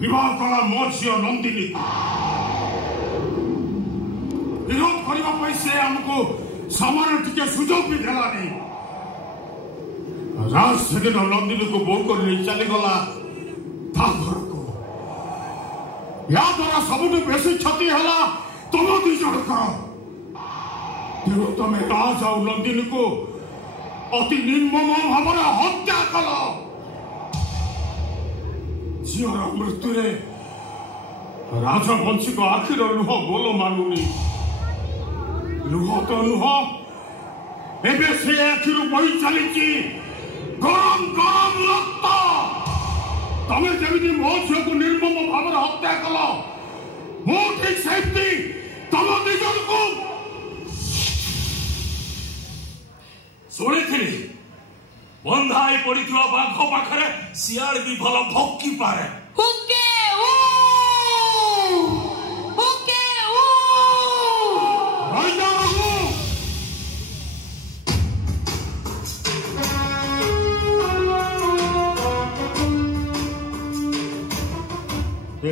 विवाह कला मो झी नंदिनी विरोध करने से आमको सामान टिके सुजोग भी देला नहीं। राज से दिन नंदिनी को बोल कर नहीं चलीगला घर को या द्वारा सबुठ बेसी क्षति है तुम दी जन तेणु तुम राज आ नंदिनी को अति निर्मम भाव हत्या कल। झीर मृत्यु राजवंशी को आखिर लुह बोल मानुनी लुह तो लुह एबे से आखिर बही चली गरम गरम रक्त तमें जमी मो झील को निर्मम भाव हत्या कल मो ठीक सेमती तुम दिज को शुणी बंधाई पड़ी बाघ पाखे शियाल भी भल भक्की पारे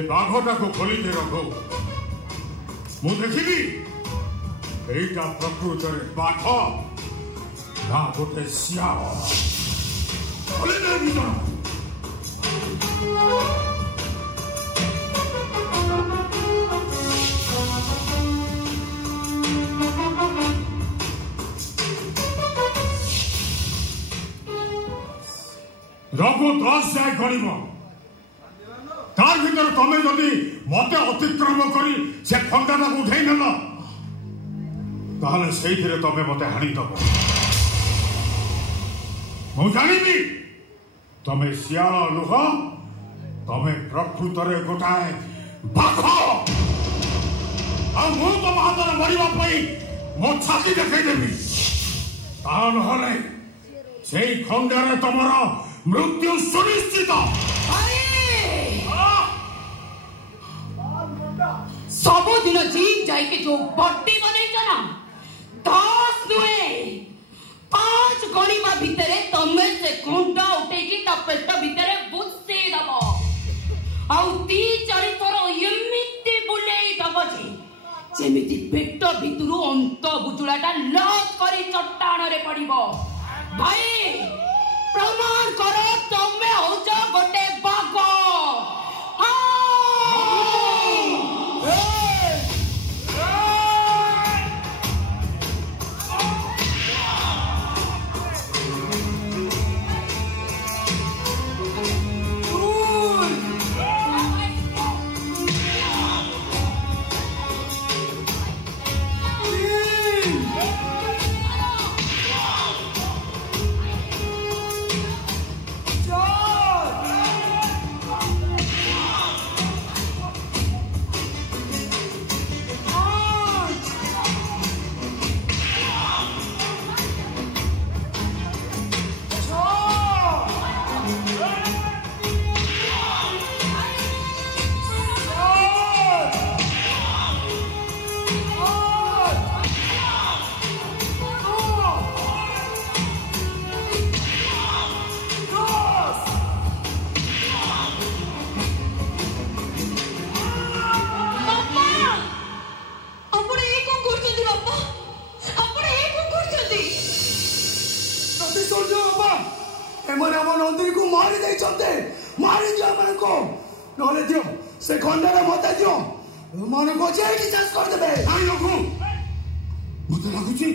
बाघटा को खोली दे रखो मु देखी एटा प्रकृत बाघ ना गोटे शियाल खोली दे दीजा रघु 10 जाए गणिब तार भीतर तमें जदि मत अतिक्रम कर से खंडाटा को उठे नेल ताहले से तमें मत हाणीदब मु जानी तमें शियाल लुह तमें प्रकृत गोटाए बाघ मु तुम हाथ मरवाई मो छाती देखदेवी ता ना से खंडार तुमर मृत्यु सुनिश्चित। सबुदिन जीव जाके जो बड्डी बनईच ना 10 नुहे 5 गणिमा भितरे तमे से खुंडा उठेकी ता पेट भितरे बुस्सी दब आउ 3-4 थर एमिति बुलेई दब जेमिति पेट भितरु अंत बुजुलाटा लॉक करी चट्टाण रे पड़िबो। भाई प्रमाण करो तमे होज गोटे बाघ। नंदिनी को मारी मारी दियो मन को नले दियो से खंडारे मत दियो मन को जेल की चार्ज कर देबे। आई लोगो मते लागुची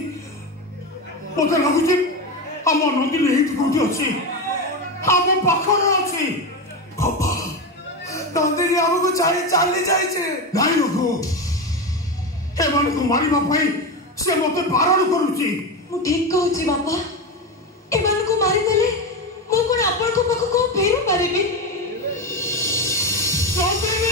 हम नंदिनी एठी कोठी अछि हम पाखरे अछि बाबा नंदिनी हमको छाड़ी चली जाई छे नाही लोगो ए मन को मारिबा पई से मते बारण करूची। मु ठीक कहूची बाबा ए मन को मारी देले मु कोन आपन को पाखो को फेर पारेबी। सामने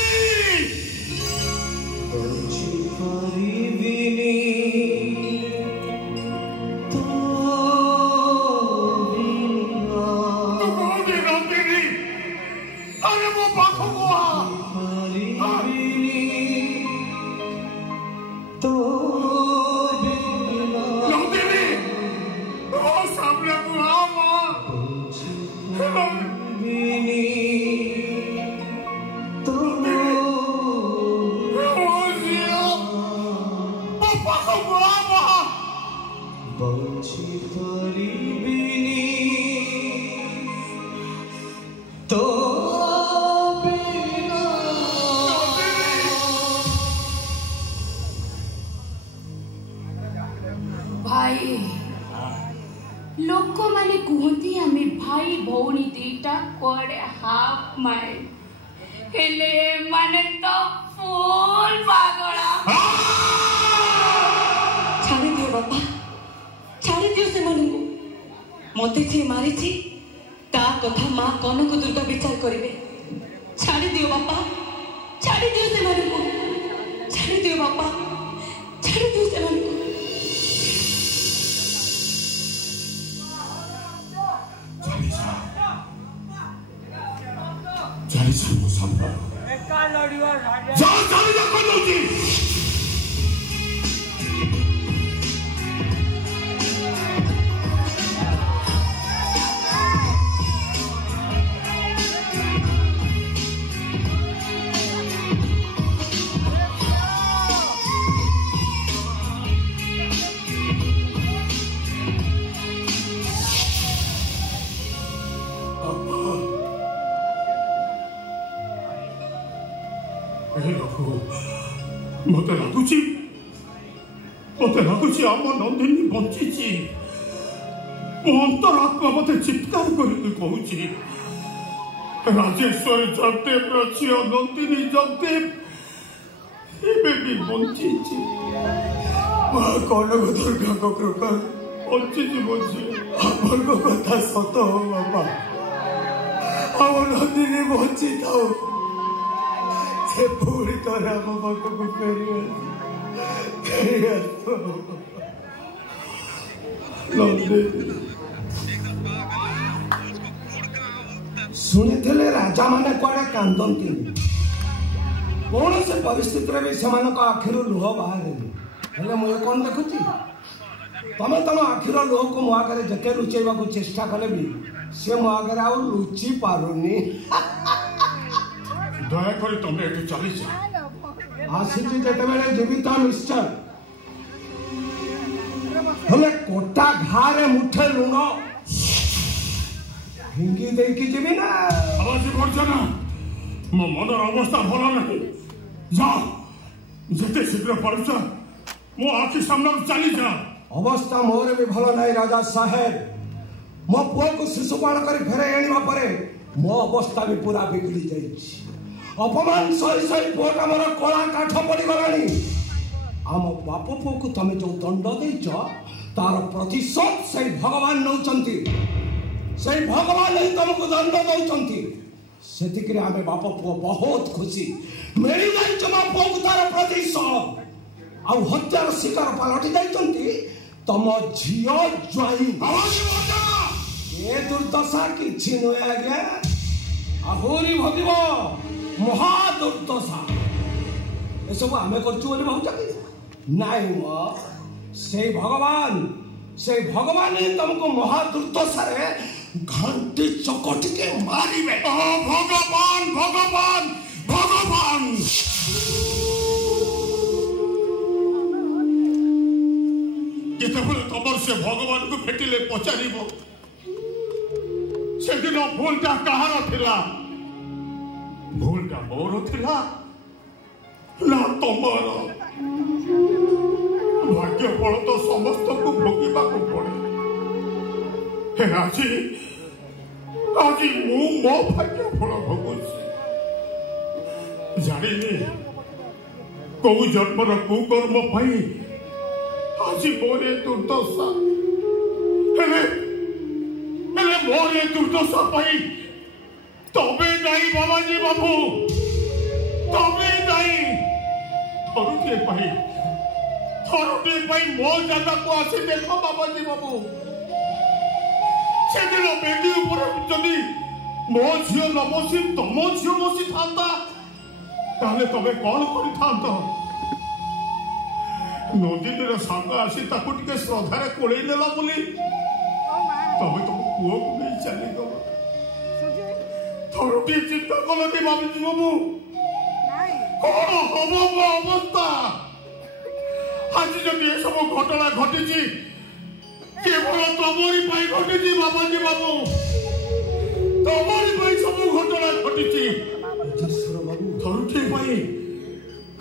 कोड़े हाफ माइल हेले माने तो फुल पागला छाड़ी दियो बापा छाड़ी दियो से मन मते जे मारी छी ता कथा मां कनक दुर्गा विचार करिवे छाड़ी दियो बापा छाड़ी दियो से मन को छाड़ी दियो बापा छाड़ी दियो से मन को चालीसा मुसम्मा जाओ चालीसा को दौची मत लगुच आम नंदिनी बंची मो अंतरात्मा मत चित्कार कर राजेश्वर जगदेव झी नंदिनी जगदेव भी बंची कनक दुर्गा को कृपा बंची बंची कथा सत हो बाबा आम नंदिनी बंची था से पूरी तरह बाबा को शुणी राजा माने कड़े कांदती कौन से परिस्थिति भी से आखिर लुह बाहर मुझे कौन देखुची तमें तुम आखिर लुह को मो आगे जिते लुचेवा चेष्टा कले भी से मो आगे आ लुचि पारुनी दयाकोरी तुम ये चली आसी जिते जीवित निश्चय हेले कोटा घारे मुठे लुण हिंगी देकी जीवी ना आवाज करछ ना मो मनर अवस्था भल नहीं जाओ जिते शीघ्र पड़छ मो आखि सामने चली जा अवस्था मोर भी भल नहीं राजा साहेब मो पुआ को शिशुपाल कर फेरे आनिबा परे मो अवस्था भी पूरा बिगड़ी जाइछि अपमान सही सही पुआ मोर कला काठ पड़ी गलानी आम बाप पुआ को तमे जो दंड देछ तार प्रतिशोध से भगवान नौचंती से भगवान ही तुमको दंड दौचंती सेतिकरे आमे बाप पुआ बहुत खुशी मेरी जाइछ मा पुआ को तार प्रतिशोध आ हत्यार शिकार पलटि जाइछंती तम झियो ज्वाई आवाज बजा ए दुर्दशा किछि नय आज्ञा आहुरी भगिब महा दुर्दशा ए सब आमे करछु बोली भाउछ नाइ म से भगवान ही तुमको महा दुर्दशा रे घंटी चकटी के मारिबे भगवान भगवान भगवान केतबेले तमर से भगवान को भेटिले पचारिबो से दिन भूलटा कहार थिला भूलटा मोर थिला ना तमर भाग्य फल तो समस्त को भोगिबा को पड़े आज मु मो भाग्य फल भोगुछि जानिनी कौ जन्मर कुकर्म पाई आज मोरे दुर्दशा हेले मोरे दुर्दशा पाई तबे नहीं बाबाजी बाबू तबे नहीं थरुटे पाई मो जगह को आसे देखो बाबाजी बाबू से दिन बेटी ऊपर जदि मो झियो न बसी तुम झियो बसी था ताले तबे कौन करि थांतो नदीर सांग आसी ताकू टिके श्रद्धारे कोळेई नेला बोली तबे तुम पुओ को नहीं चली गलो थरुटे चिंता कलनी बाबाजी बाबू कौन हबो मो अवस्था आज जब ये सब घटना घटी केवल तमरी घटी बाबाजी बाबू तमरी सब घटना घटी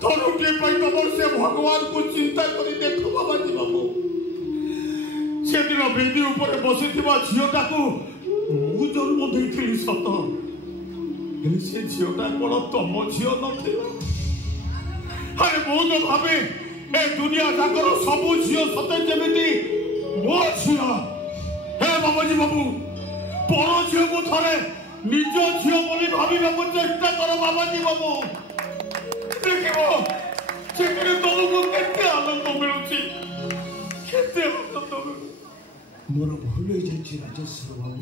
थरुटे तमर से भगवान को चिंता कर देख बाबाजी बाबू से दिन बेदी ऊपर बसी झीटा को ମୁଁ ଜନ୍ମ ଦେଇଥିଲି ସତ, ହେଲେ ସେ ଝିଅଟା କ'ଣ ତମ ଝିଅ ନଥିଲା? ଆରେ ମୁଁ ତ ଭାବେ ଏ ଦୁନିଆ ଯାକର ସବୁ ଝିଅ ସତେ ଯେମିତି ମୋ ଝିଅ। ହେ ବାବାଜୀ ବାବୁ, ପର ଝିଅକୁ ଥରେ ନିଜ ଝିଅ ବୋଲି ଭାବିବାକୁ ଚେଷ୍ଟା କର ବାବାଜୀ ବାବୁ, ଦେଖିବ ସେଥିରେ ତମକୁ କେତେ ଆନନ୍ଦ ମିଳୁଛି, କେତେ ଆନନ୍ଦ ମିଳୁଛି। ମୋର ଭୁଲ ହେଇଯାଇଛି ରାଜେଶ୍ୱର ବାବୁ।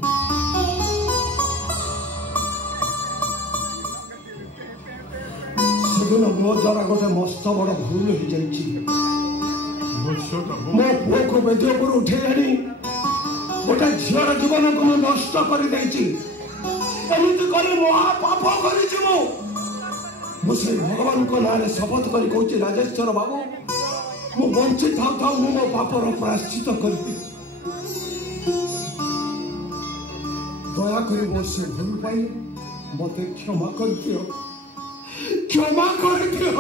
ସେଦିନ ମୋ ଦ୍ୱାରା ଗୋଟେ ମସ୍ତ ବଡ଼ ଭୁଲ ହେଇଯାଇଛି। ମୋ ପୁଅକୁ ବେଦି ଉପରୁ ଉଠେଇଲାଣି, ଗୋଟେ ଝିଅର ଜୀବନକୁ ମୁଁ ନଷ୍ଟ କରିଦେଇଛି। ଏମିତି କରି ମହାପାପ କରିଛି ମୁଁ ସେଇ ଭଗବାନଙ୍କ ନାଁରେ ଶପଥ କରି କହୁଛି ରାଜେଶ୍ୱର ବାବୁ, ମୁଁ ବଞ୍ଚି ଥାଉ ଥାଉ ମୁଁ ମୋ ପାପର ପ୍ରାୟଶ୍ଚିତ କରିବି। ଦୟାକରି ମୋ ସେ ଭୁଲ ପାଇଁ ମତେ କ୍ଷମା କରିଦିଅ, କ୍ଷମା କରିଦିଅ।